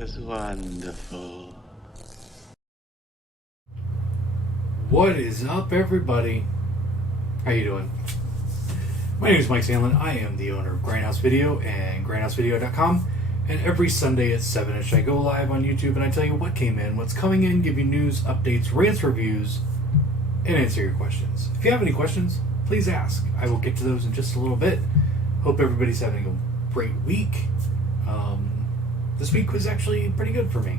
was wonderful. What is up, everybody? How you doing? My name is Mike Sandlin. I am the owner of Grindhouse Video and grindhousevideo.com. And every Sunday at 7ish, I go live on YouTube and I tell you what came in, what's coming in, give you news, updates, rants, reviews, and answer your questions. If you have any questions, please ask. I will get to those in just a little bit. Hope everybody's having a great week. This week was actually pretty good for me.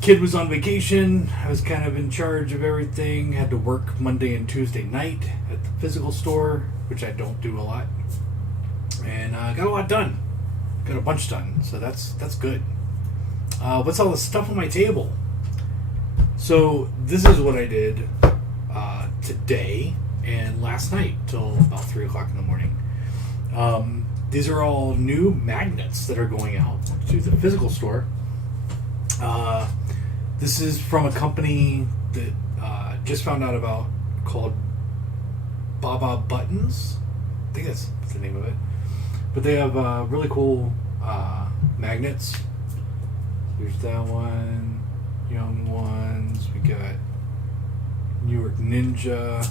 Kid was on vacation. I was kind of in charge of everything. Had to work Monday and Tuesday night at the physical store, which I don't do a lot. And got a lot done. Got a bunch done, so that's good. What's all the stuff on my table? So this is what I did today and last night till about 3 o'clock in the morning. These are all new magnets that are going out to the physical store. This is from a company that just found out about called Baba Buttons. I think that's the name of it. But they have really cool magnets. There's that one. Young Ones. We got New York Ninja.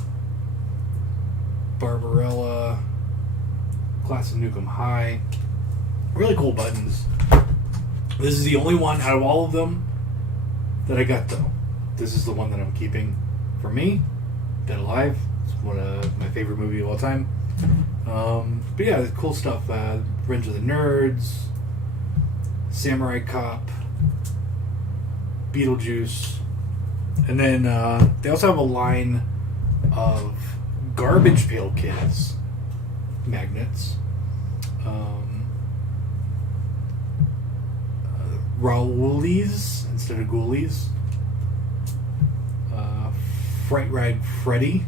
Barbarella. Class of Nukem High. Really cool buttons. This is the only one out of all of them that I got, though. This is the one that I'm keeping for me. Dead Alive. It's one of my favorite movies of all time. But yeah, cool stuff. Revenge of the Nerds, Samurai Cop, Beetlejuice, and then they also have a line of Garbage Pail Kids magnets. Raoulies instead of Ghoulies. Fright Ride Freddy.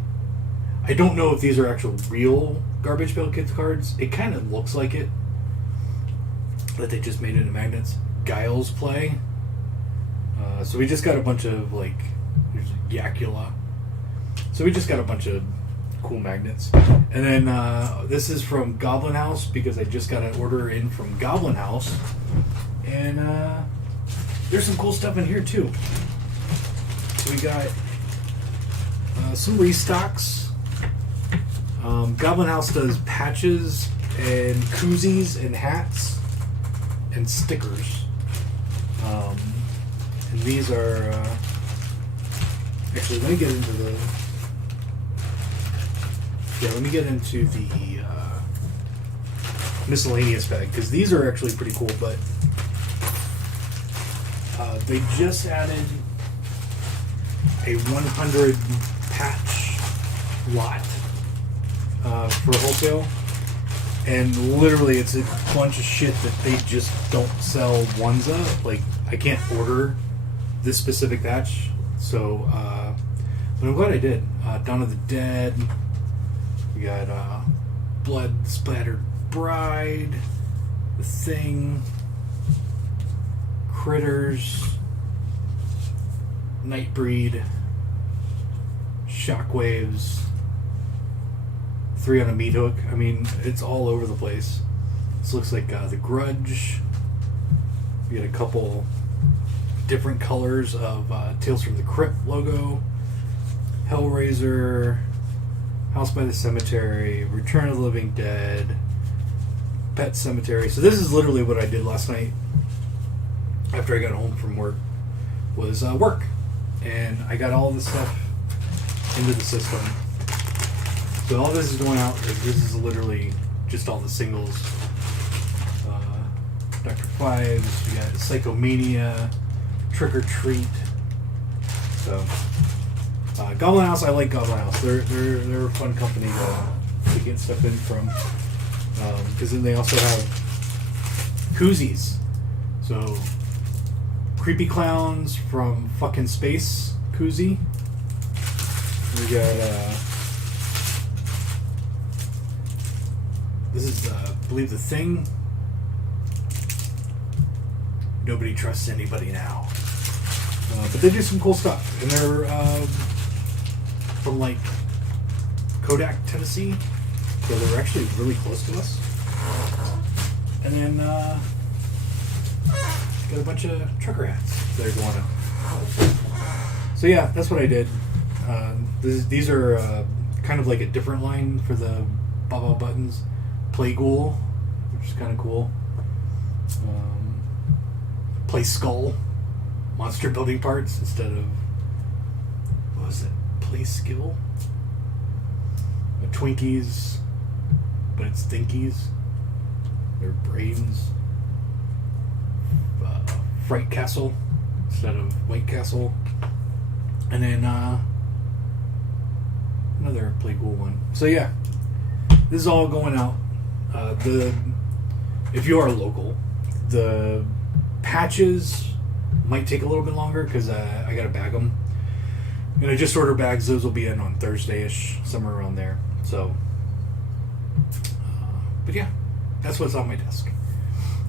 I don't know if these are actual real Garbage Pail Kids cards. It kind of looks like it. That they just made into magnets. Guile's Play. So we just got a bunch of, there's Yakula. So we just got a bunch of cool magnets. And then this is from Goblin House because I just got an order in from Goblin House. And there's some cool stuff in here too. So we got some restocks. Goblin House does patches and koozies and hats and stickers. And these are actually, let me get into the miscellaneous bag because these are actually pretty cool. But they just added a 100 patch lot for wholesale, and literally it's a bunch of shit that they just don't sell ones of. I can't order this specific patch, so but I'm glad I did. Dawn of the Dead. We got Blood Splattered Bride, The Thing, Critters, Nightbreed, Shockwaves, 3 on a Meat Hook. I mean, it's all over the place. This looks like The Grudge. We got a couple different colors of Tales from the Crypt logo. Hellraiser, House by the Cemetery, Return of the Living Dead, Pet Cemetery. So this is literally what I did last night after I got home from work, was work. And I got all this stuff into the system. So all this is going out. This is literally just all the singles. Dr. Fives, we got Psychomania, Trick or Treat. So Goblin House, I like Goblin House. They're a fun company to get stuff in from. Because then they also have koozies. So Creepy Clowns from fucking Space koozie. We got this is I believe The Thing. Nobody trusts anybody now. But they do some cool stuff, and they're from Kodak, Tennessee, so they're actually really close to us. And then got a bunch of trucker hats that are going up. So yeah, that's what I did. These are kind of like a different line for the Baba buttons. Play Ghoul, which is kind of cool. Play Skull, monster building parts instead of, what was it? Play Skill? Twinkies, but it's Thinkies. They're brains. Fright Castle instead of White Castle. And then another Play Cool one. So yeah, this is all going out. If you are local, the patches might take a little bit longer because I gotta bag them. And I just ordered bags. Those will be in on Thursday-ish, somewhere around there. So, but yeah, that's what's on my desk.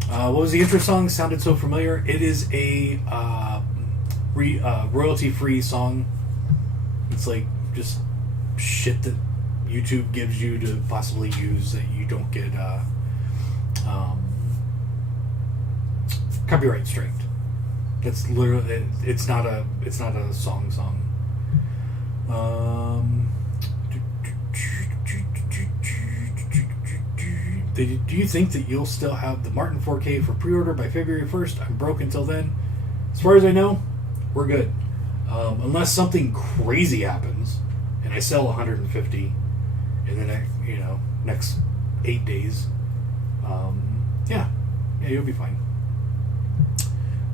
What was the intro song? Sounded so familiar. It is a royalty-free song. It's like just shit that YouTube gives you to possibly use that you don't get copyright striked. That's literally. It's not a song. Do you think that you'll still have the Martin 4K for pre-order by February 1st? I'm broke until then. As far as I know, we're good. Unless something crazy happens and I sell 150 in the next 8 days. Yeah, you'll be fine.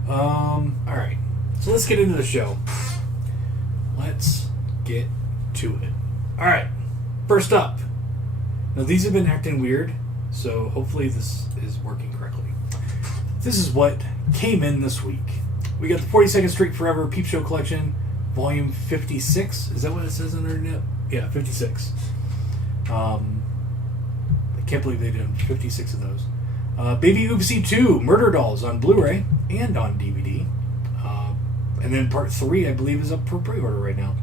Alright, so let's get into the show. Let's get to it. Alright, first up. Now these have been acting weird, so hopefully this is working correctly. This is what came in this week. We got the 42nd Street Forever Peep Show Collection, Volume 56. Is that what it says underneath? Yeah, 56. I can't believe they did 56 of those. Baby Oopsie 2, Murder Dolls on Blu-ray and on DVD. And then Part 3, I believe, is up for pre-order right now.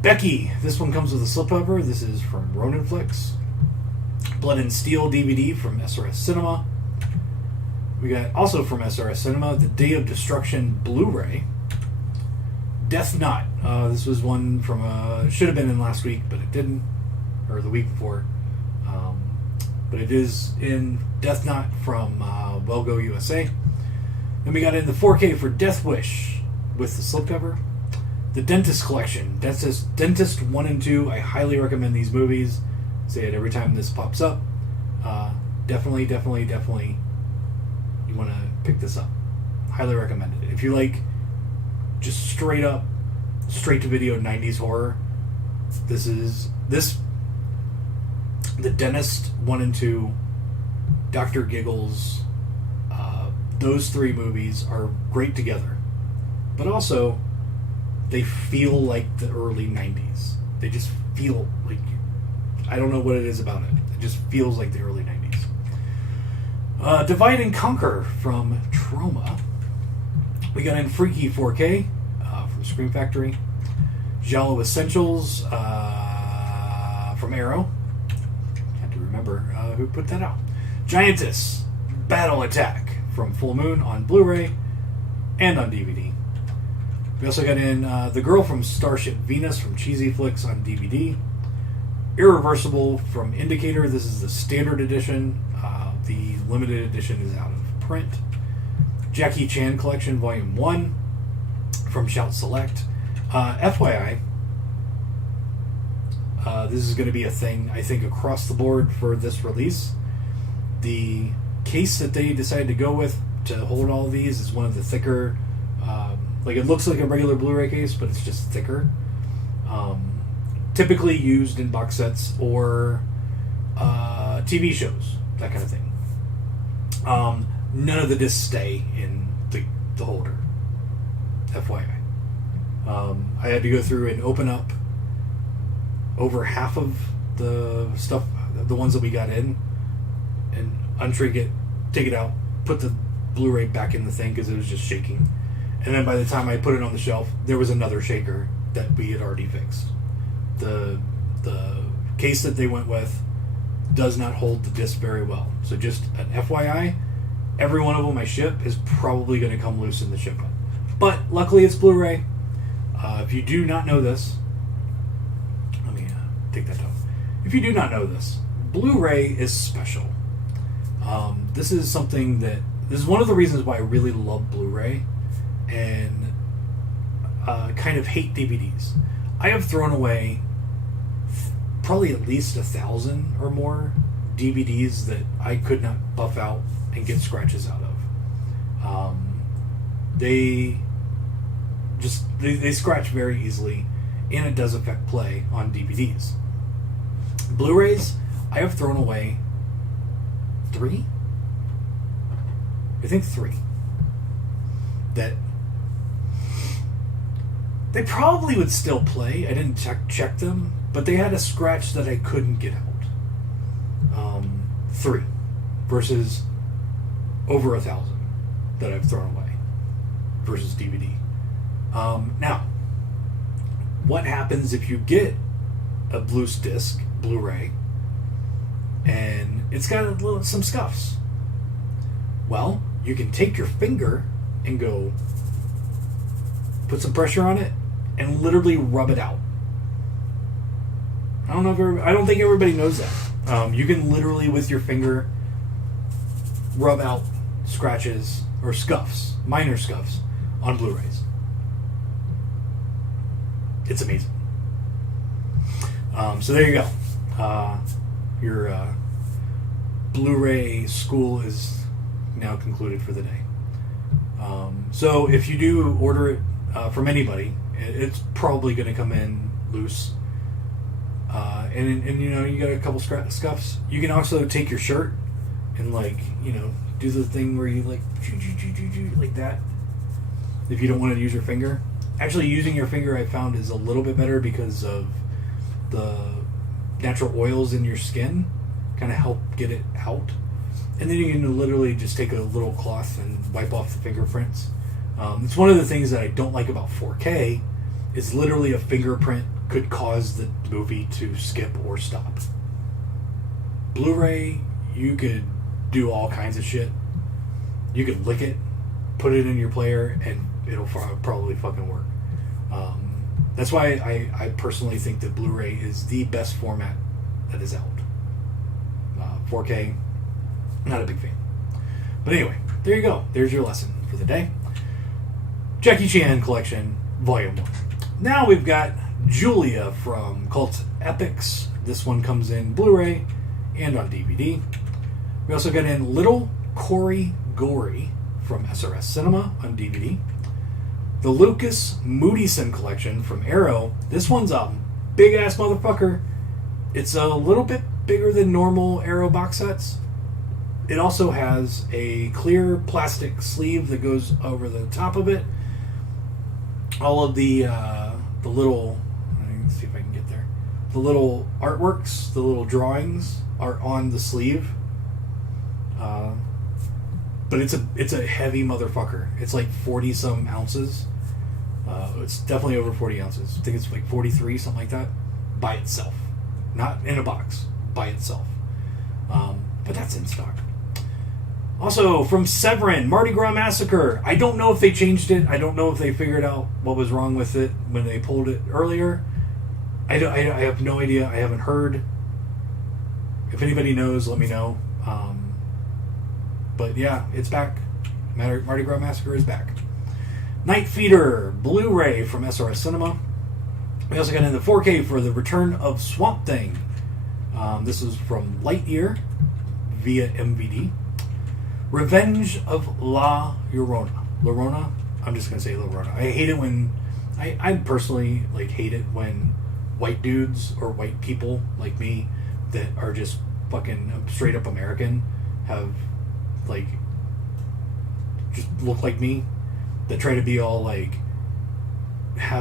Becky, this one comes with a slipcover. This is from Ronin Flicks. Blood and Steel DVD from SRS Cinema. We got also from SRS Cinema the Day of Destruction Blu-ray. Death Knot. This was one from should have been in last week, but it didn't, or the week before. But it is in Death Knot from Wellgo USA. Then we got in the 4K for Death Wish with the slipcover. The Dentist Collection, Dentist 1 and 2. I highly recommend these movies. Say it every time this pops up. Definitely, you want to pick this up. Highly recommend it. If you like just straight to video 90s horror, The Dentist 1 and 2, Dr. Giggles, those three movies are great together. But also, they feel like the early 90s. They just feel like, I don't know what it is about it. It just feels like the early 90s. Divide and Conquer from Troma. We got in Freaky 4K from Scream Factory. Giallo Essentials from Arrow. Had to remember who put that out. Giantess Battle Attack from Full Moon on Blu-ray and on DVD. We also got in The Girl from Starship Venus from Cheesy Flicks on DVD. Irreversible from Indicator. This is the standard edition. The limited edition is out of print. Jackie Chan Collection Volume 1 from Shout Select. FYI, this is going to be a thing, I think, across the board for this release. The case that they decided to go with to hold all of these is one of the thicker, like it looks like a regular Blu-ray case, but it's just thicker. Typically used in box sets or TV shows, that kind of thing. None of the discs stay in the holder. FYI. I had to go through and open up over half of the stuff, the ones that we got in, and untrig it, take it out, put the Blu-ray back in the thing because it was just shaking. And then by the time I put it on the shelf, there was another shaker that we had already fixed. The case that they went with does not hold the disc very well. So just an FYI, every one of them I ship is probably going to come loose in the shipment. But luckily it's Blu-ray. If you do not know this, let me take that down. If you do not know this, Blu-ray is special. This is one of the reasons why I really love Blu-ray and kind of hate DVDs. I have thrown away probably at least 1,000 or more DVDs that I could not buff out and get scratches out of. They scratch very easily, and it does affect play on DVDs. Blu-rays, I have thrown away 3. I think 3. That they probably would still play. I didn't check them, but they had a scratch that I couldn't get out. 3 versus over 1,000 that I've thrown away versus DVD. Now, what happens if you get a loose disc, Blu-ray, and it's got some scuffs? Well, you can take your finger and go put some pressure on it and literally rub it out. I don't think everybody knows that. You can literally with your finger rub out scratches or scuffs, minor scuffs, on Blu-rays. It's amazing. So there you go. Your Blu-ray school is now concluded for the day. So if you do order it from anybody, it's probably going to come in loose. And you got a couple scuffs. You can also take your shirt and do the thing where you like that. If you don't want to use your finger, actually using your finger I found is a little bit better because of the natural oils in your skin, kind of help get it out. And then you can literally just take a little cloth and wipe off the fingerprints. It's one of the things that I don't like about 4K is literally a fingerprint could cause the movie to skip or stop. Blu-ray, you could do all kinds of shit. You could lick it, put it in your player, and it'll probably fucking work. That's why I personally think that Blu-ray is the best format that is out. 4K, not a big fan. But anyway, there you go. There's your lesson for the day. Jackie Chan Collection, Volume 1. Now we've got Julia from Cult Epics. This one comes in Blu-ray and on DVD. We also got in Little Cory Gory from SRS Cinema on DVD. The Lucas Moodysson Collection from Arrow. This one's a big-ass motherfucker. It's a little bit bigger than normal Arrow box sets. It also has a clear plastic sleeve that goes over the top of it. All of the little... Let's see if I can get there. The little artworks, the little drawings are on the sleeve. But it's a heavy motherfucker. It's like 40-some ounces. It's definitely over 40 ounces. I think it's like 43, something like that, by itself. Not in a box, by itself. But that's in stock. Also, from Severin, Mardi Gras Massacre. I don't know if they changed it. I don't know if they figured out what was wrong with it when they pulled it earlier. I have no idea. I haven't heard. If anybody knows, let me know. But yeah, it's back. Mardi Gras Massacre is back. Night Feeder, Blu-ray from SRS Cinema. We also got in the 4K for The Return of Swamp Thing. This is from Lightyear via MVD. Revenge of La Llorona. I'm just going to say Llorona. I hate it when... I personally hate it when white dudes or white people like me that are just fucking straight up American have just look like me, that try to be all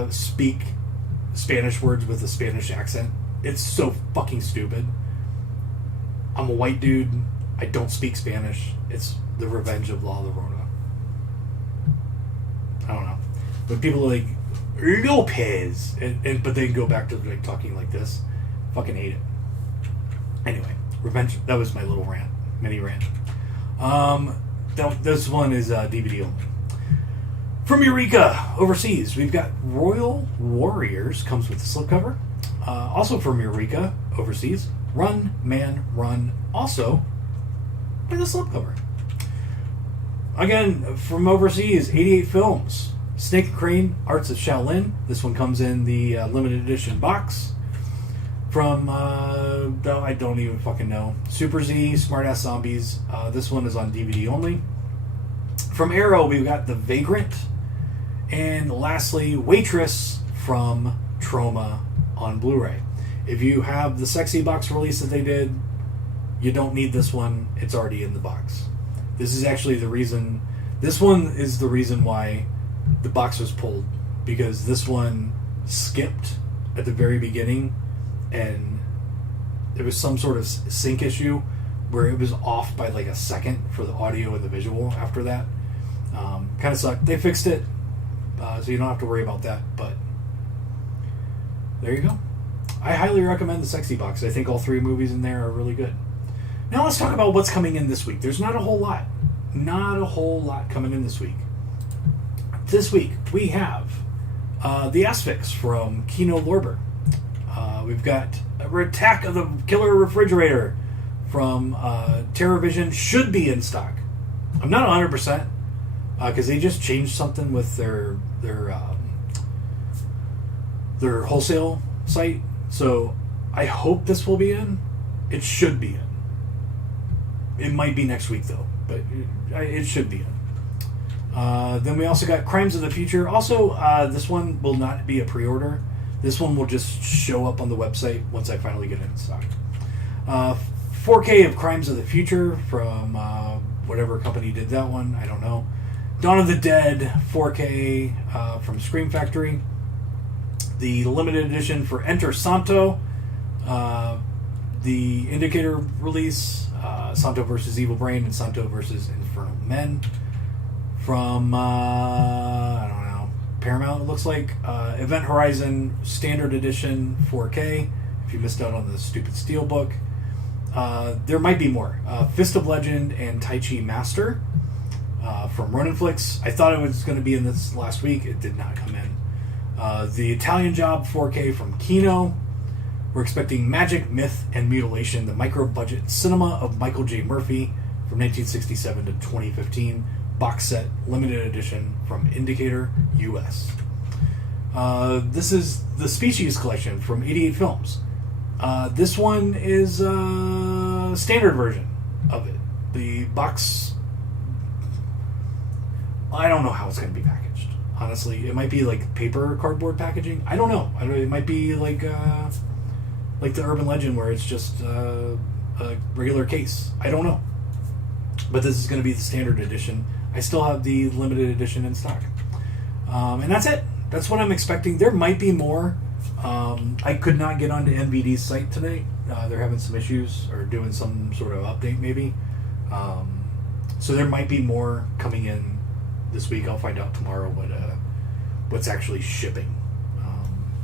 speak Spanish words with a Spanish accent. It's so fucking stupid. I'm a white dude. I don't speak Spanish. It's the Revenge of La Llorona. I don't know. But people are like, Lopez, but they go back to talking like this. Fucking hate it. Anyway, Revenge. That was my little rant, mini rant. This one is DVD only. From Eureka, overseas, we've got Royal Warriors, comes with the slipcover. Also from Eureka, overseas, Run, Man, Run, also with a slipcover. Again, from overseas, 88 Films, Snake and Crane, Arts of Shaolin. This one comes in the limited edition box. From, I don't even fucking know, Super Z, Smartass Zombies. This one is on DVD only. From Arrow, we've got The Vagrant. And lastly, Waitress from Troma on Blu-ray. If you have the Sexy Box release that they did, you don't need this one. It's already in the box. This is actually the reason... This one is the reason why the box was pulled. Because this one skipped at the very beginning. And there was some sort of sync issue where it was off by like a second for the audio and the visual after that. Kind of sucked. They fixed it. So you don't have to worry about that, but there you go. I highly recommend the Sexy Box. I think all 3 movies in there are really good. Now let's talk about what's coming in this week. There's not a whole lot. Not a whole lot coming in this week. This week we have The Asphyx from Kino Lorber. We've got Attack of the Killer Refrigerator from TerrorVision. Should be in stock. I'm not 100%. Because they just changed something with their wholesale site, so I hope this will be in. It should be in. It might be next week though, but it should be in. Then we also got Crimes of the Future. Also, this one will not be a pre-order. This one will just show up on the website once I finally get it in stock. 4K of Crimes of the Future from whatever company did that one. I don't know. Dawn of the Dead 4K from Scream Factory. The limited edition for Enter Santo. The Indicator release. Santo vs. Evil Brain and Santo vs. Infernal Men. From, I don't know, Paramount it looks like. Event Horizon Standard Edition 4K. If you missed out on the stupid Steelbook. There might be more. Fist of Legend and Tai Chi Master. From Roninflix. I thought it was going to be in this last week. It did not come in. The Italian Job 4K from Kino. We're expecting Magic, Myth, and Mutilation, the micro-budget cinema of Michael J. Murphy from 1967 to 2015. Box set, limited edition from Indicator, US. This is the Species collection from 88 Films. This one is a standard version of it. The box... I don't know how it's going to be packaged. Honestly, it might be like paper cardboard packaging. I don't know. It might be like the Urban Legend where it's just a regular case. I don't know. But this is going to be the standard edition. I still have the limited edition in stock. And that's it. That's what I'm expecting. There might be more. I could not get onto NVD's site today. They're having some issues or doing some sort of update maybe. So there might be more coming in this week. I'll find out tomorrow what's actually shipping.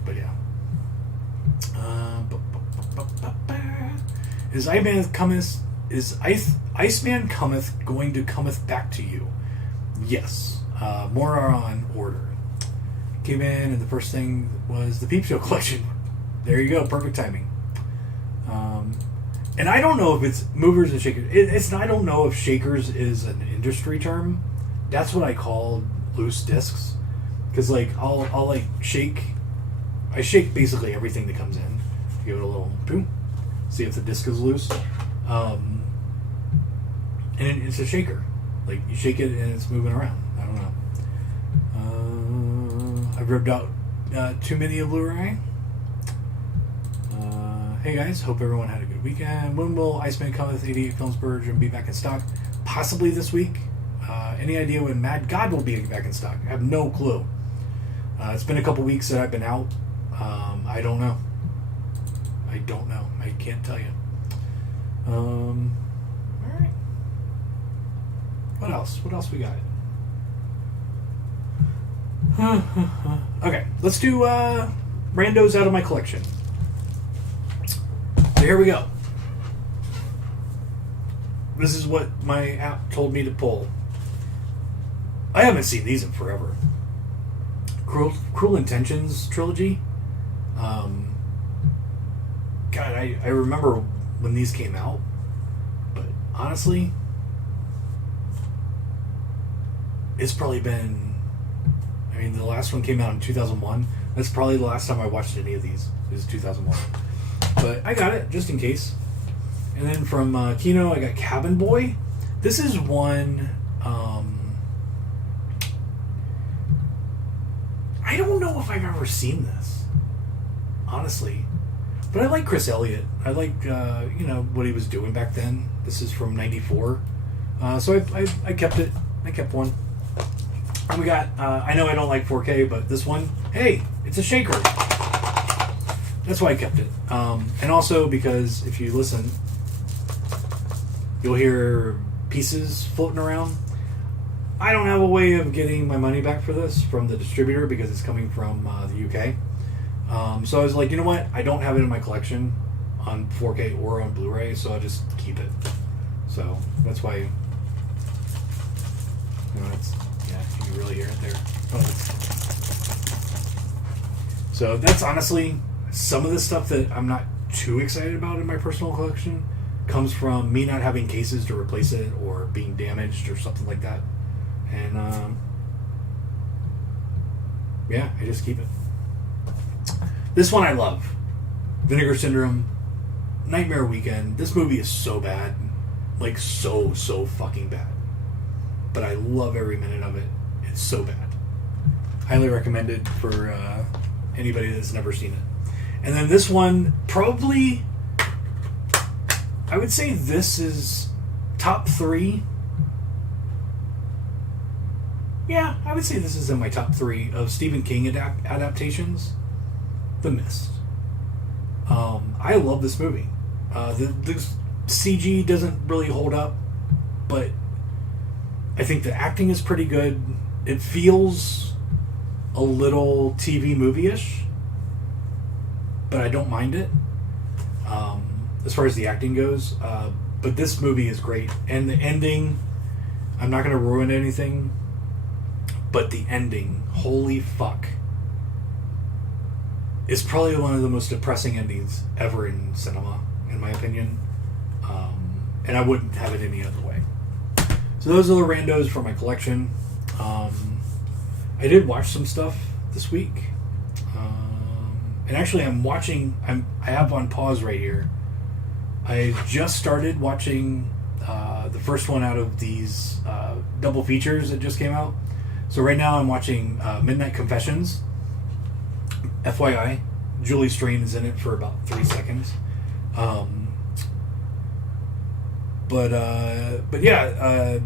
But yeah. Iceman Cometh going to cometh back to you? Yes. More are on order. Came in and the first thing was the Peep Show collection. There you go. Perfect timing. And I don't know if it's movers and shakers. I don't know if shakers is an industry term. That's what I call loose discs, because like I'll like shake. I shake basically everything that comes in. Give it a little boom, see if the disc is loose, and it's a shaker. Like you shake it and it's moving around. I don't know. I've ripped out too many of Blu-ray. Hey guys, hope everyone had a good weekend. When will Iceman Cometh 88 Films Version be back in stock? Possibly this week. Any idea when Mad God will be back in stock? I have no clue. It's been a couple weeks that I've been out. I don't know. I can't tell you. Alright. What else? What else we got? Okay, let's do randos out of my collection. So here we go. This is what my app told me to pull. I haven't seen these in forever. Cruel Intentions trilogy. God, I remember when these came out, but honestly, it's probably been. I mean, the last one came out in 2001. That's probably the last time I watched any of these. It was 2001. But I got it just in case. And then from Kino, I got Cabin Boy. This is one. I don't know if I've ever seen this, honestly. But I like Chris Elliott. I like what he was doing back then. This is from '94, so I kept it. I kept one. And we got. I know I don't like 4K, but this one, hey, it's a shaker. That's why I kept it. And also because if you listen, you'll hear pieces floating around. I don't have a way of getting my money back for this from the distributor because it's coming from the UK. So I was like, you know what? I don't have it in my collection on 4K or on Blu-ray, so I'll just keep it. So that's why. You can really hear it there. So that's honestly some of the stuff that I'm not too excited about in my personal collection comes from me not having cases to replace it or being damaged or something like that. And I just keep it. This one I love. Vinegar Syndrome, Nightmare Weekend. This movie is so bad. Like so fucking bad. But I love every minute of it. It's so bad. Highly recommended for anybody that's never seen it. And then this one, probably, I would say this is top 3. Yeah, I would say this is in my top 3 of Stephen King adaptations. The Mist. I love this movie. The CG doesn't really hold up, but I think the acting is pretty good. It feels a little TV movie-ish, but I don't mind it as far as the acting goes. But this movie is great. And the ending, I'm not going to ruin anything, but the ending, holy fuck, is probably one of the most depressing endings ever in cinema, in my opinion. And I wouldn't have it any other way. So those are the randos for my collection. I did watch some stuff this week. And actually I have on pause right here. I just started watching the first one out of these double features that just came out. So right now I'm watching Midnight Confessions. FYI, Julie Strain is in it for about 3 seconds. But yeah,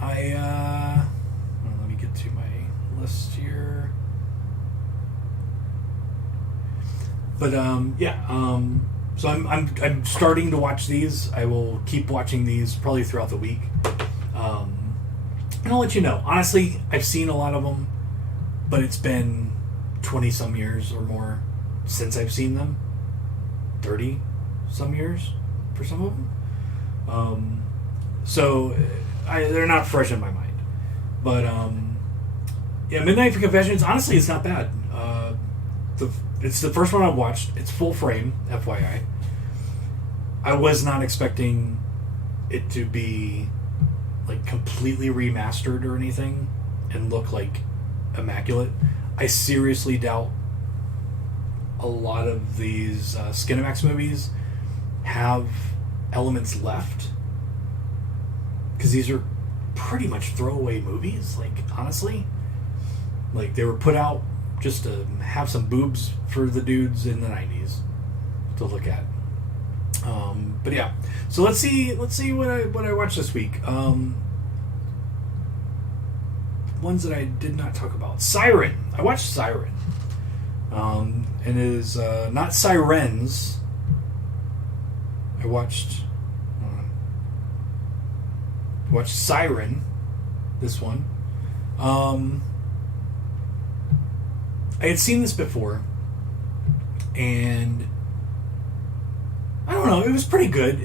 let me get to my list here. But so I'm starting to watch these. I will keep watching these probably throughout the week. And I'll let you know. Honestly, I've seen a lot of them, but it's been 20 some years or more since I've seen them. 30 some years for some of them. So they're not fresh in my mind. But yeah, Midnight Confessions, honestly, it's not bad. It's the first one I watched. It's full frame, FYI. I was not expecting it to be like completely remastered or anything and look like immaculate. I seriously doubt a lot of these Skinemax movies have elements left, because these are pretty much throwaway movies, like, honestly. Like, they were put out just to have some boobs for the dudes in the 90s to look at. But yeah, so let's see what I watched this week. Ones that I did not talk about. Siren. I watched Siren. And it is not Sirens. I watched Siren. This one. I had seen this before, and I don't know, it was pretty good.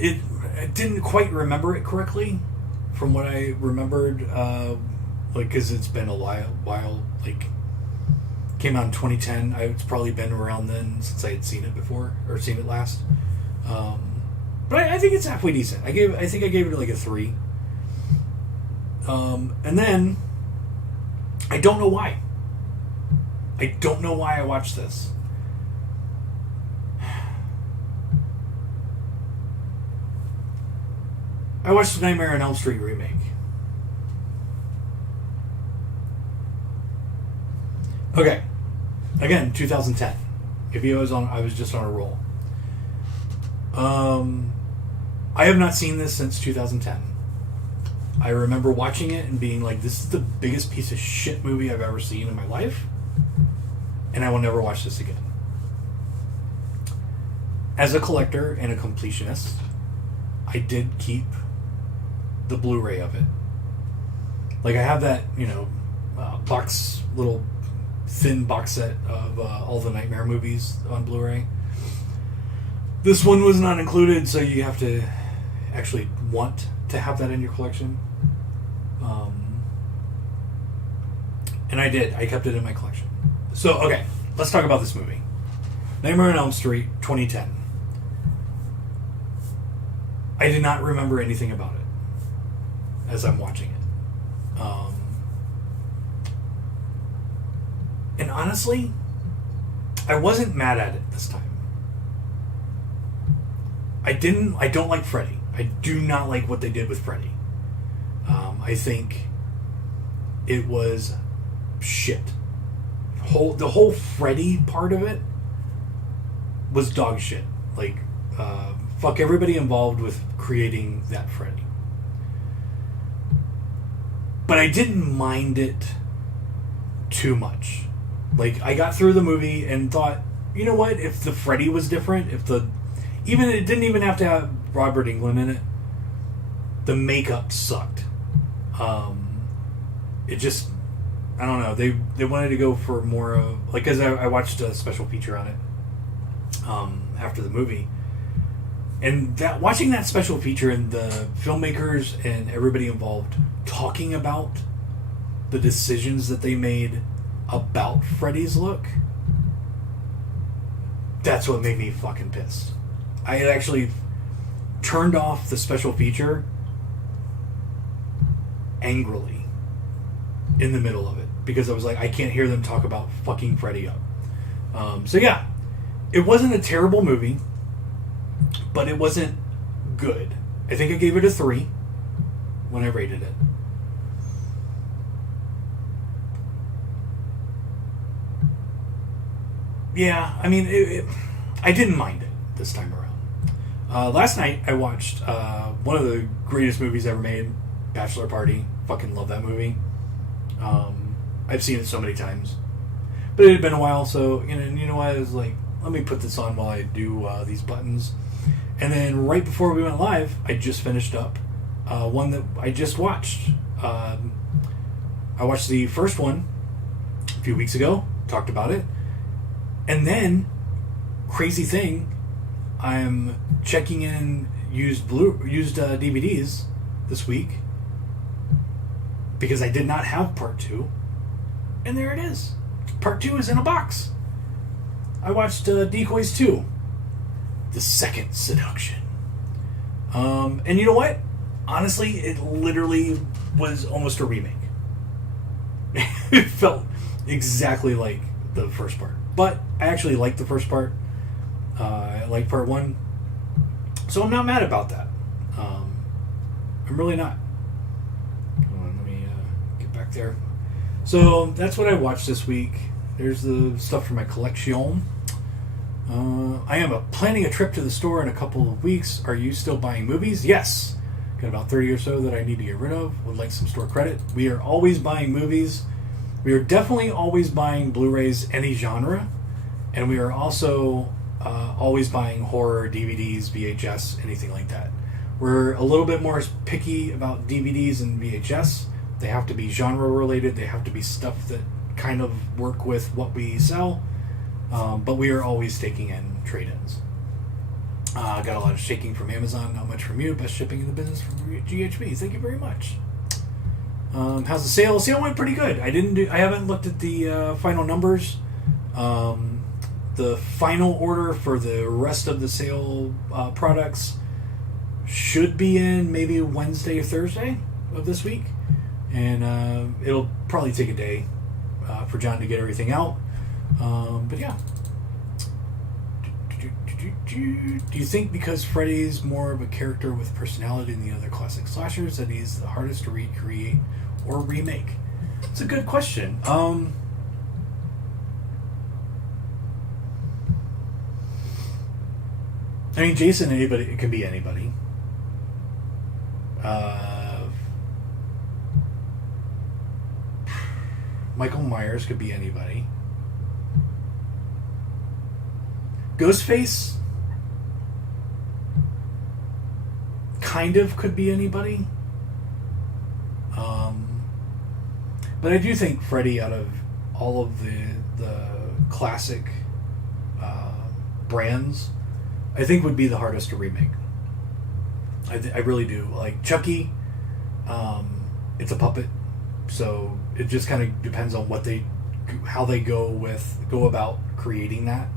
I didn't quite remember it correctly from what I remembered like, because it's been a while. Like, came out in 2010. It's probably been around then since I had seen it before or seen it last. But I think it's halfway decent. I think I gave it like a 3. And then I don't know why. I don't know why I watched this. I watched the Nightmare on Elm Street remake. Okay. Again, 2010. Maybe I was just on a roll. I have not seen this since 2010. I remember watching it and being like, this is the biggest piece of shit movie I've ever seen in my life, and I will never watch this again. As a collector and a completionist, I did keep the Blu-ray of it. Like, I have that, little thin box set of all the Nightmare movies on Blu-ray. This one was not included, so you have to actually want to have that in your collection. And I did. I kept it in my collection. So, okay, let's talk about this movie. Nightmare on Elm Street, 2010. I did not remember anything about it as I'm watching it. And honestly, I wasn't mad at it this time. I don't like Freddy. I do not like what they did with Freddy. I think it was shit. The whole Freddy part of it was dog shit. Like, fuck everybody involved with creating that Freddy. But I didn't mind it too much. Like, I got through the movie and thought, you know what? If the Freddy was different, it didn't even have to have Robert Englund in it. The makeup sucked. It just, I don't know. They wanted to go for more of, like, because I watched a special feature on it after the movie, and watching that special feature and the filmmakers and everybody involved talking about the decisions that they made about Freddy's look, that's what made me fucking pissed. I had actually turned off the special feature angrily in the middle of it because I was like, I can't hear them talk about fucking Freddy up. So yeah, it wasn't a terrible movie, but it wasn't good. I think I gave it a 3 when I rated it. Yeah, I mean, I didn't mind it this time around. Last night, I watched one of the greatest movies ever made, Bachelor Party. Fucking love that movie. I've seen it so many times. But it had been a while, so, you know what, I was like, let me put this on while I do these buttons. And then right before we went live, I just finished up one that I just watched. I watched the first one a few weeks ago, talked about it. And then, crazy thing, I'm checking in used DVDs this week because I did not have part 2, and there it is. Part 2 is in a box. I watched Decoys 2, The Second Seduction. And you know what? Honestly, it literally was almost a remake. It felt exactly like the first part. But I actually liked the first part. I liked part 1. So I'm not mad about that. I'm really not. Hold on, let me get back there. So that's what I watched this week. There's the stuff for my collection. I am planning a trip to the store in a couple of weeks. Are you still buying movies? Yes. Got about 30 or so that I need to get rid of. Would like some store credit. We are always buying movies. We are definitely always buying Blu-rays, any genre. And we are also always buying horror, DVDs, VHS, anything like that. We're a little bit more picky about DVDs and VHS. They have to be genre related. They have to be stuff that kind of work with what we sell. But we are always taking in trade-ins. Got a lot of shaking from Amazon, not much from you. Best shipping in the business from GHB. Thank you very much. How's the sale? Sale went pretty good. I haven't looked at the final numbers. The final order for the rest of the sale products should be in maybe Wednesday or Thursday of this week, and it'll probably take a day for John to get everything out. But yeah. Do you think because Freddy's more of a character with personality than the other classic slashers that he's the hardest to recreate or remake? It's a good question. I mean, Jason, anybody, it can be anybody. Michael Myers could be anybody. Ghostface kind of could be anybody. But I do think Freddy, out of all of the classic brands, I think would be the hardest to remake. I really do. Like Chucky, it's a puppet, so it just kind of depends on how they go about creating that.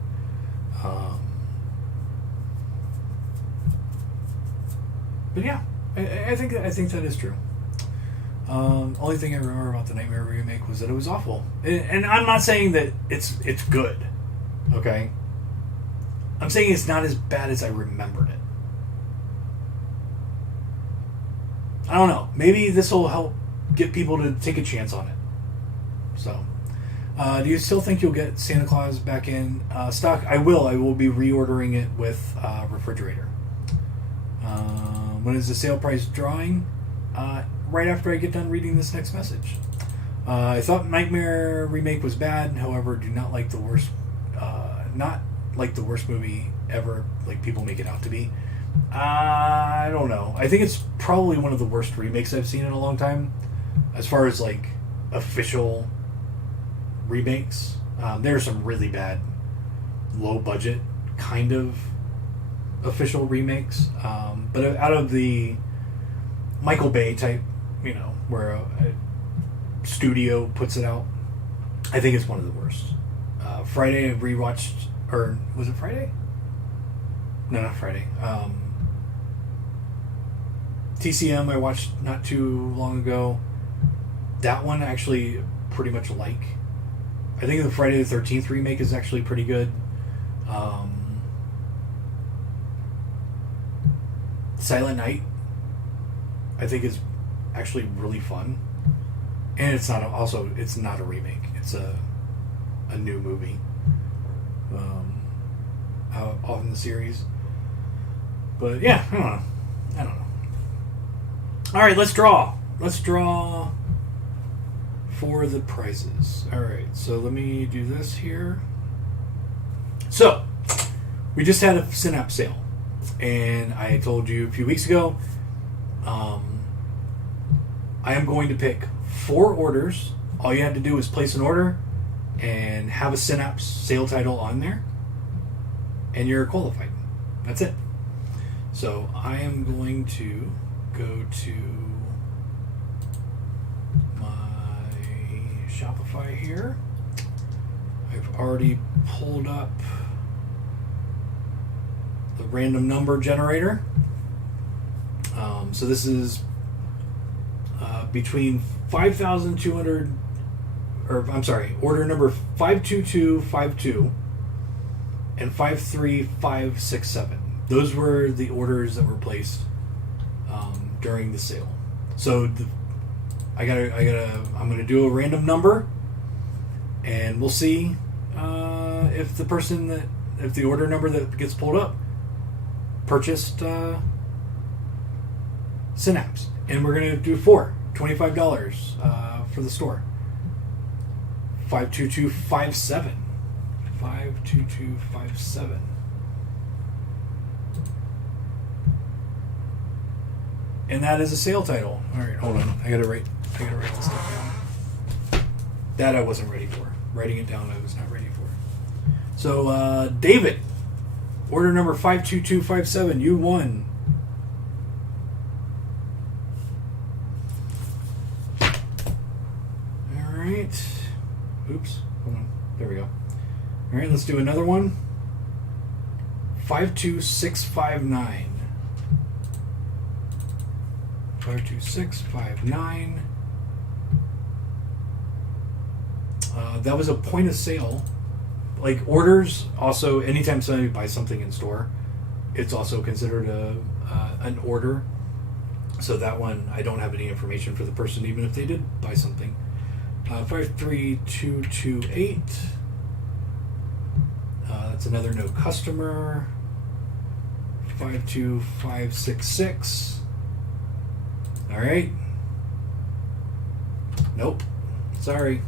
But yeah, I think that is true. Only thing I remember about the Nightmare remake was that it was awful, and I'm not saying that it's good. Okay, I'm saying it's not as bad as I remembered it. I don't know. Maybe this will help get people to take a chance on it. So, do you still think you'll get Santa Claus back in stock? I will. I will be reordering it with refrigerator. When is the sale price drawing? Right after I get done reading this next message. I thought Nightmare remake was bad. However, do not like the worst. Not like the worst movie ever. Like people make it out to be. I don't know. I think it's probably one of the worst remakes I've seen in a long time, as far as like official remakes. There are some really bad, low budget kind of official remakes. But out of the Michael Bay type, where a studio puts it out, I think it's one of the worst. Friday I rewatched, or was it Friday? No, not Friday. TCM I watched not too long ago. That one I actually pretty much like. I think the Friday the 13th remake is actually pretty good. Silent Night I think is actually really fun, and it's not a remake. It's a new movie off in the series. But yeah, I don't know. All right, let's draw for the prizes. All right, so let me do this here. So we just had a Synapse sale, and I told you a few weeks ago I am going to pick 4 orders. All you have to do is place an order and have a Synapse sale title on there, and you're qualified. That's it. So I am going to go to my Shopify here. I've already pulled up the random number generator. So this is between 5,200, or I'm sorry, order number 52252 and 53567. Those were the orders that were placed during the sale. So I'm gonna do a random number, and we'll see if the order number that gets pulled up purchased Synapse, and we're gonna do $25 for the store. 52257. 52257. And that is a sale title. All right, hold on. I gotta write this stuff down. That I wasn't ready for. Writing it down, I was not ready for. So, David, order number 52257. You won. right. Oops. Hold on. There we go. All right, let's do another one. 52659. 52659. That was a point of sale. Like orders, also anytime somebody buys something in store, it's also considered an order. So that one, I don't have any information for the person, even if they did buy something. 53228. That's another no customer. 52566. All right. Nope. Sorry.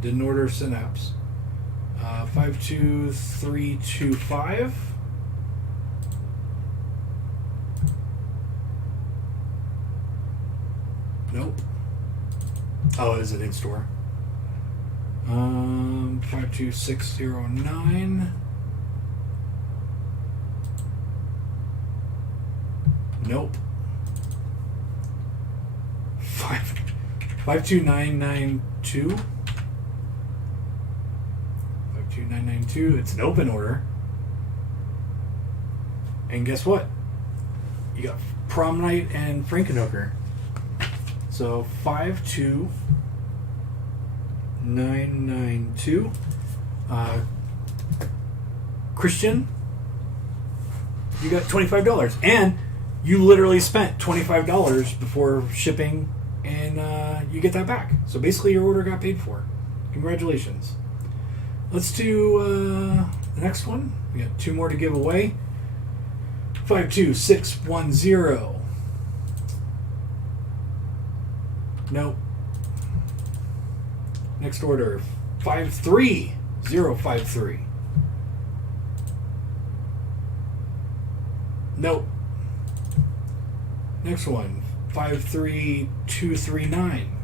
Didn't order Synapse. 52325. Nope. Oh, is it in store? 52609. Nope. 52992. 52992. It's an open order. And guess what? You got Prom Night and Frankenhooker. So 52992. Christian, you got $25. And you literally spent $25 before shipping, and you get that back. So basically your order got paid for. Congratulations. Let's do the next one. We got two more to give away. 52610. Nope. Next order, 53053. Nope. Next one, 53239.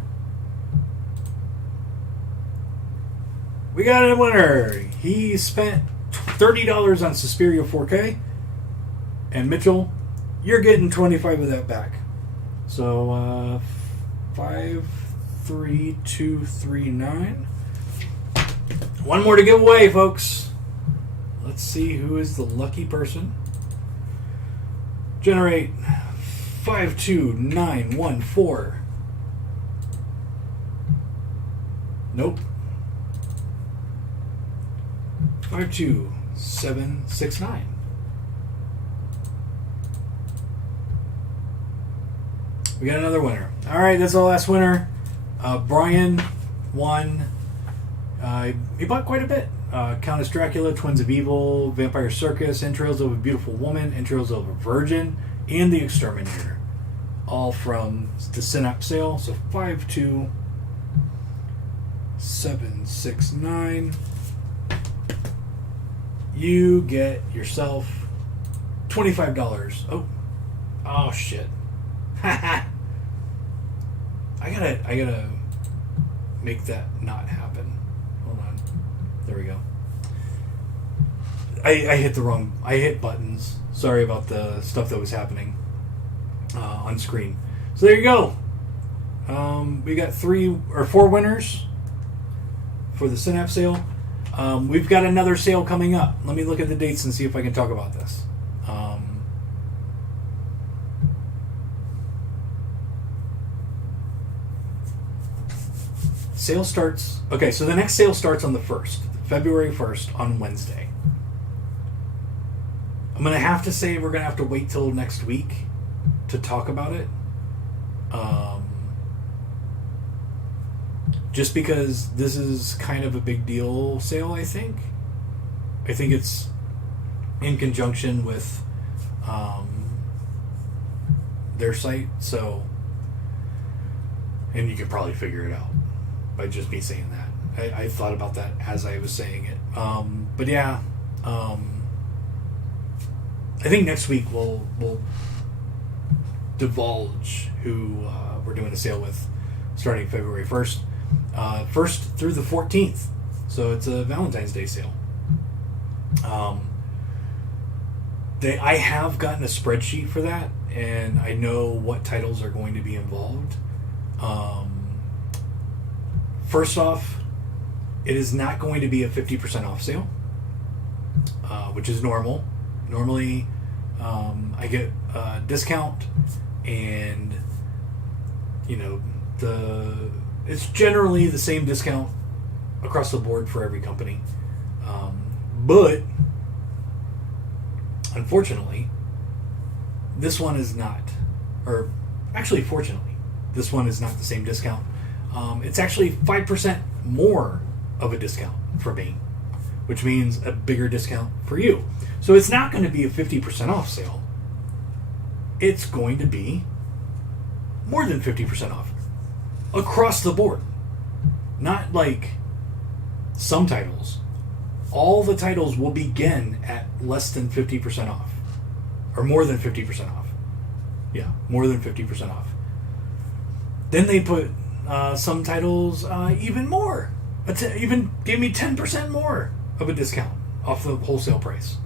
We got a winner. He spent $30 on Suspiria 4K. And Mitchell, you're getting 25 of that back. So, 53239. One more to give away, folks. Let's see who is the lucky person. Generate 52914. Nope. 52769. We got another winner. All right, that's our last winner. Brian won. He bought quite a bit. Countess Dracula, Twins of Evil, Vampire Circus, Entrails of a Beautiful Woman, Entrails of a Virgin, and The Exterminator. All from the Synapse sale. So 52769. You get yourself $25. Oh shit. I gotta make that not happen. Hold on. There we go. I hit buttons. Sorry about the stuff that was happening on screen. So there you go. We got 3 or 4 winners for the Synapse sale. We've got another sale coming up. Let me look at the dates and see if I can talk about this. Sale starts... Okay, so the next sale starts on the 1st. February 1st on Wednesday. I'm going to have to say we're going to have to wait till next week to talk about it. Just because this is kind of a big deal sale, I think. I think it's in conjunction with their site, so... And you can probably figure it out by just me saying that. I thought about that as I was saying it. But yeah, I think next week we'll divulge who we're doing a sale with starting February 1st. 1st through the 14th. So it's a Valentine's Day sale. I have gotten a spreadsheet for that, and I know what titles are going to be involved. First off, it is not going to be a 50% off sale, which is normal. Normally, I get a discount, and it's generally the same discount across the board for every company. But unfortunately, this one is not, or actually, fortunately, this one is not the same discount. It's actually 5% more of a discount for me, which means a bigger discount for you. So it's not going to be a 50% off sale. It's going to be more than 50% off across the board. Not like some titles. All the titles will begin at less than 50% off. Or more than 50% off. Yeah, more than 50% off. Then they put some titles even more. Even gave me 10% more of a discount off the wholesale price.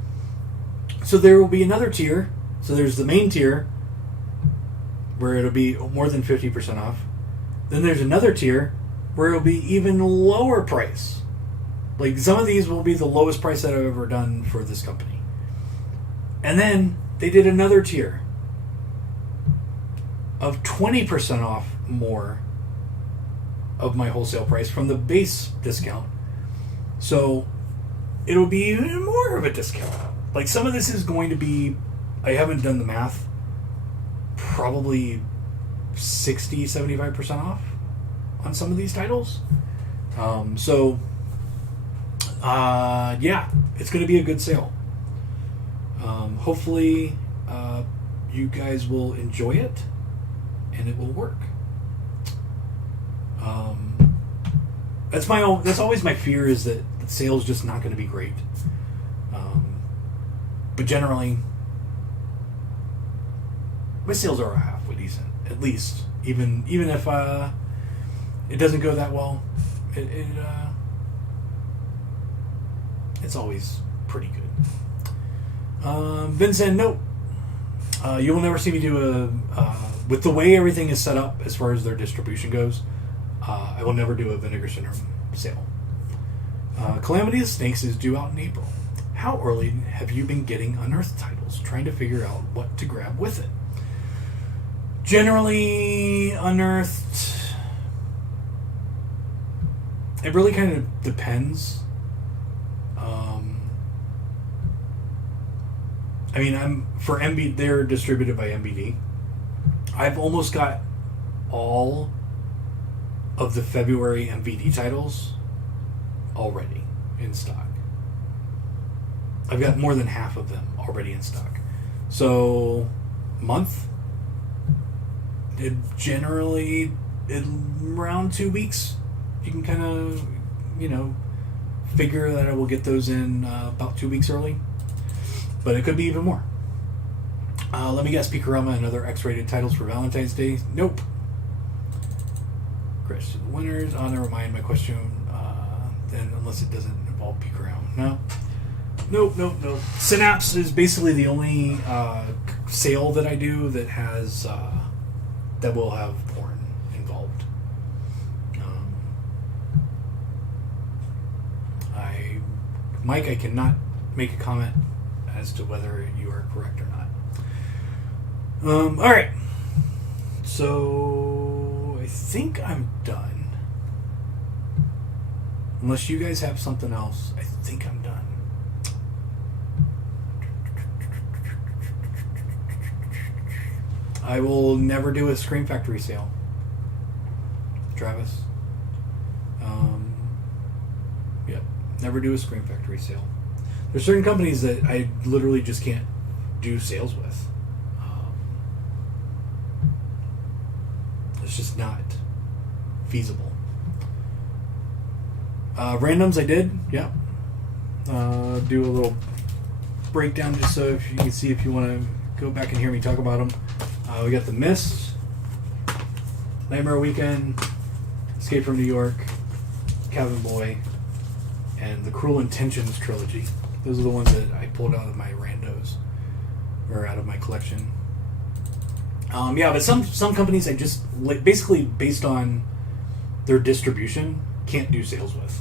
So there will be another tier. So there's the main tier where it'll be more than 50% off. Then there's another tier where it'll be even lower price. Like some of these will be the lowest price that I've ever done for this company. And then they did another tier of 20% off more of my wholesale price from the base discount. So it'll be even more of a discount. Like some of this is going to be, I haven't done the math, probably 60-75% off on some of these titles. Yeah, it's going to be a good sale. Hopefully you guys will enjoy it and it will work. That's always my fear, is that the sale's just not going to be great. But generally, my sales are halfway decent, at least. Even if it doesn't go that well, it's always pretty good. Vincent, nope. You will never see me do with the way everything is set up as far as their distribution goes. I will never do a Vinegar Syndrome sale. Calamity of the Snakes is due out in April. How early have you been getting Unearthed titles, trying to figure out what to grab with it? Generally, Unearthed, it really kind of depends. I mean, they're distributed by MBD. I've almost got all of the February MVD titles already in stock. I've got more than half of them already in stock. So, month, generally around 2 weeks, you can kind of, figure that I will get those in about 2 weeks early. But it could be even more. Let me guess, Picorama and other X-rated titles for Valentine's Day? Nope. Crash to the winners. Never mind my question. Then, unless it doesn't involve Picorama. No. Nope. Synapse is basically the only sale that I do that has that will have porn involved. Mike, I cannot make a comment as to whether you are correct or not. All right. So I think I'm done. Unless you guys have something else, I think I'm done. I will never do a Scream Factory sale, Travis. Yep, never do a Scream Factory sale. There's certain companies that I literally just can't do sales with. It's just not feasible. Randoms I did, yeah. Do a little breakdown just so if you can see if you want to go back and hear me talk about them. We got The Mist, Nightmare Weekend, Escape from New York, Cabin Boy, and the Cruel Intentions trilogy. Those are the ones that I pulled out of my randos, or out of my collection. Yeah, but some companies I just basically based on their distribution. can't do sales with.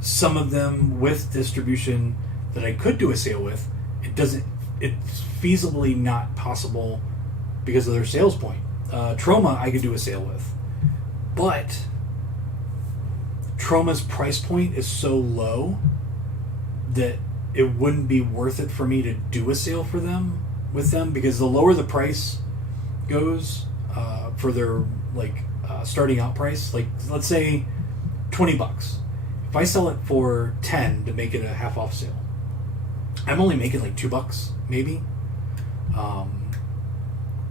Some of them with distribution that I could do a sale with, it's feasibly not possible because of their sales point. Troma I could do a sale with, but Troma's price point is so low that it wouldn't be worth it for me to do a sale with them, because the lower the price goes for their starting out price, like let's say $20. If I sell it for 10 to make it a half off sale, I'm only making like $2 maybe.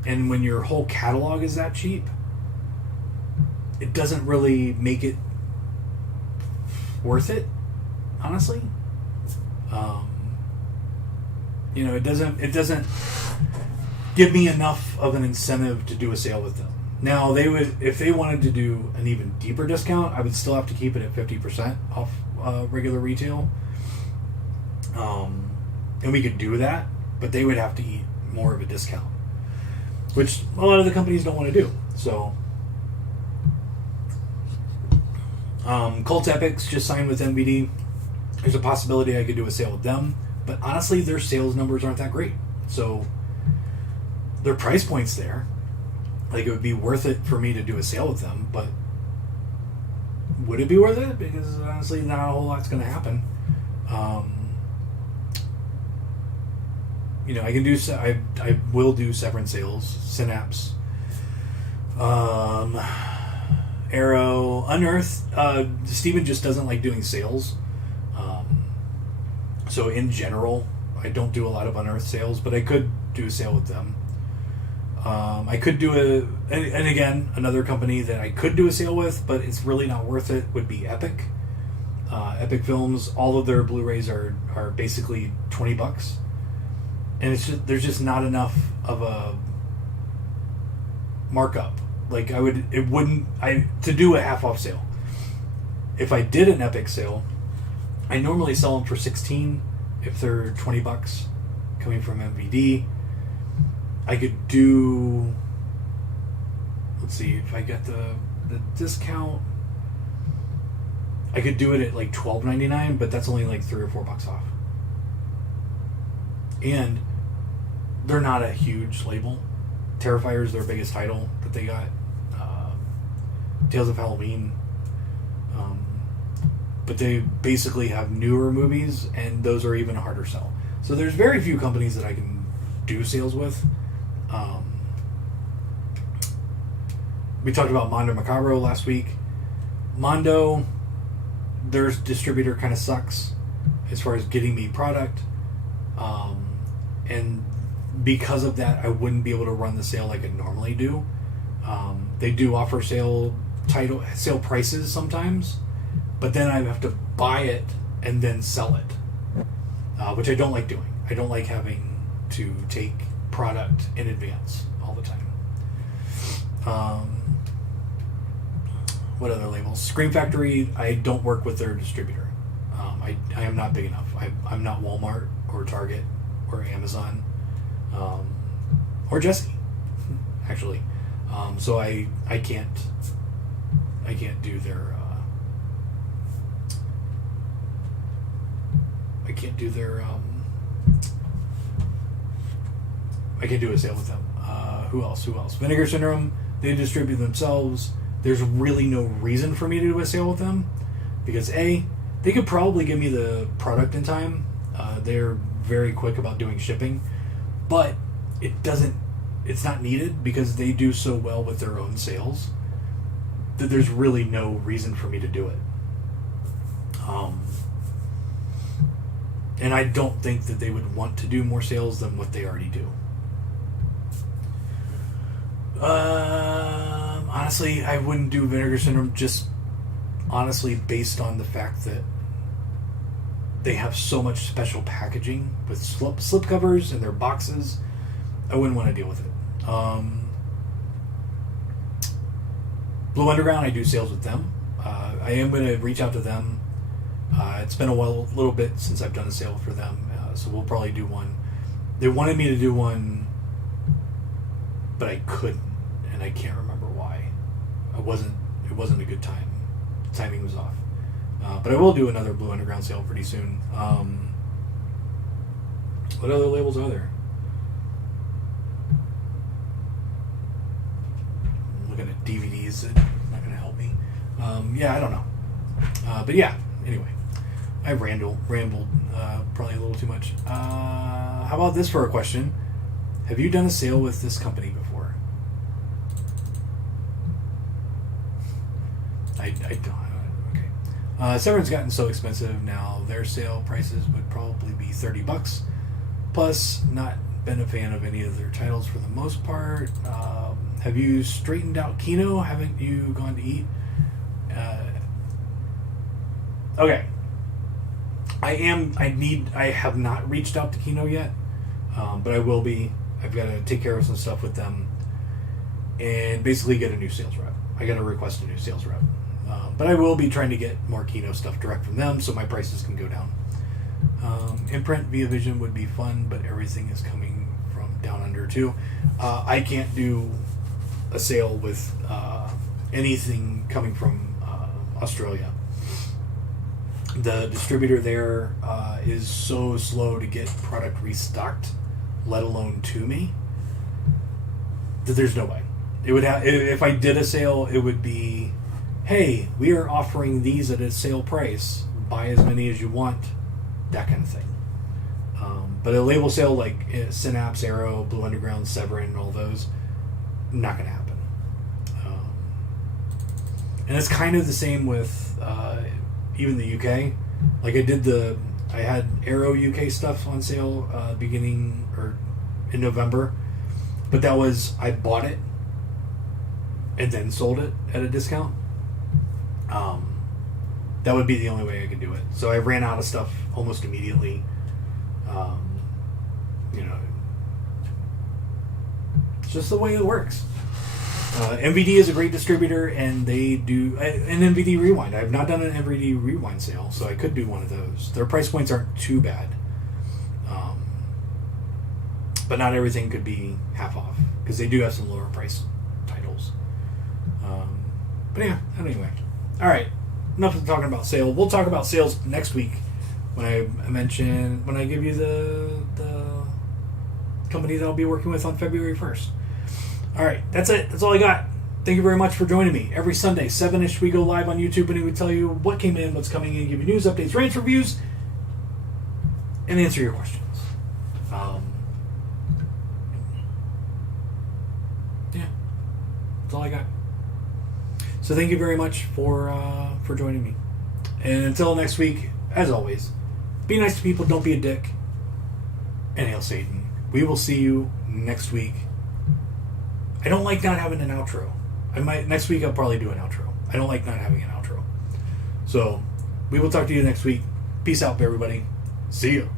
And when your whole catalog is that cheap, it doesn't really make it worth it, honestly. It doesn't give me enough of an incentive to do a sale with them. Now, if they wanted to do an even deeper discount, I would still have to keep it at 50% off regular retail. And we could do that, but they would have to eat more of a discount, which a lot of the companies don't want to do. So, Cult Epics just signed with MVD. There's a possibility I could do a sale with them, but honestly, their sales numbers aren't that great. So, their price point's there. Like, it would be worth it for me to do a sale with them, but would it be worth it? Because honestly, not a whole lot's going to happen. I can do. I will do Severance sales, Synapse, Arrow, Unearthed. Steven just doesn't like doing sales. So in general, I don't do a lot of Unearthed sales, but I could do a sale with them. I could do and again, another company that I could do a sale with, but it's really not worth it, would be Epic. Epic Films, all of their Blu-rays are basically $20. And there's just not enough of a markup. Like to do a half off sale. If I did an Epic sale, I normally sell them for $16 if they're $20 coming from MVD. I could do, let's see, if I get the discount, I could do it at like $12.99, but that's only like $3 or $4 off. And they're not a huge label. Terrifier is their biggest title that they got. Tales of Halloween. But they basically have newer movies, and those are even a harder sell. So there's very few companies that I can do sales with. We talked about Mondo Macabro last week. Mondo, their distributor kind of sucks as far as getting me product. And because of that, I wouldn't be able to run the sale like I normally do. They do offer sale prices sometimes, but then I have to buy it and then sell it, which I don't like doing. I don't like having to take product in advance all the time. What other labels? Scream Factory, I don't work with their distributor. I am not big enough. I'm not Walmart or Target or Amazon or Jesse, actually. So I can't do their I can't do a sale with them. Who else? Vinegar Syndrome, they distribute themselves. There's really no reason for me to do a sale with them because they could probably give me the product in time. They're very quick about doing shipping, but it's not needed because they do so well with their own sales that there's really no reason for me to do it. And I don't think that they would want to do more sales than what they already do. Honestly, I wouldn't do Vinegar Syndrome just honestly based on the fact that they have so much special packaging with slip covers in their boxes. I wouldn't want to deal with it. Blue Underground, I do sales with them. I am going to reach out to them. It's been a little bit since I've done a sale for them, so we'll probably do one. They wanted me to do one, but I couldn't, and I can't remember why. It wasn't a good time. The timing was off. But I will do another Blue Underground sale pretty soon. What other labels are there? I'm looking at DVDs. It's not going to help me. Yeah, I don't know. But yeah, anyway. I rambled probably a little too much. How about this for a question? Have you done a sale with this company before? I don't. Okay. Severn's gotten so expensive now. Their sale prices would probably be $30. Plus, not been a fan of any of their titles for the most part. Have you straightened out Kino? Haven't you gone to eat? Okay. I have not reached out to Kino yet, but I will be. I've got to take care of some stuff with them and basically get a new sales rep. I got to request a new sales rep. But I will be trying to get more Kino stuff direct from them so my prices can go down. Imprint via Vision would be fun, but everything is coming from down under too. I can't do a sale with anything coming from Australia. The distributor there is so slow to get product restocked, let alone to me, that there's no way. It would have, if I did a sale, it would be, hey, we are offering these at a sale price. Buy as many as you want, that kind of thing. But a label sale like Synapse, Arrow, Blue Underground, Severin, all those, not going to happen. And it's kind of the same with even the UK. Like I had Arrow UK stuff on sale beginning or in November, but that was, I bought it and then sold it at a discount. That would be the only way I could do it. So I ran out of stuff almost immediately. It's just the way it works. MVD is a great distributor, and they do an MVD Rewind. I've not done an MVD Rewind sale, so I could do one of those. Their price points aren't too bad, but not everything could be half off because they do have some lower price titles. But yeah, anyway, all right. Enough of talking about sale. We'll talk about sales next week when I give you the company that I'll be working with on February 1st. All right, that's it. That's all I got. Thank you very much for joining me. Every Sunday, 7-ish, we go live on YouTube and we tell you what came in, what's coming in, give you news, updates, rants, reviews, and answer your questions. Yeah, that's all I got. So thank you very much for joining me. And until next week, as always, be nice to people, don't be a dick, and hail Satan. We will see you next week. I don't like not having an outro. Next week I'll probably do an outro. I don't like not having an outro. So we will talk to you next week. Peace out, everybody. See you.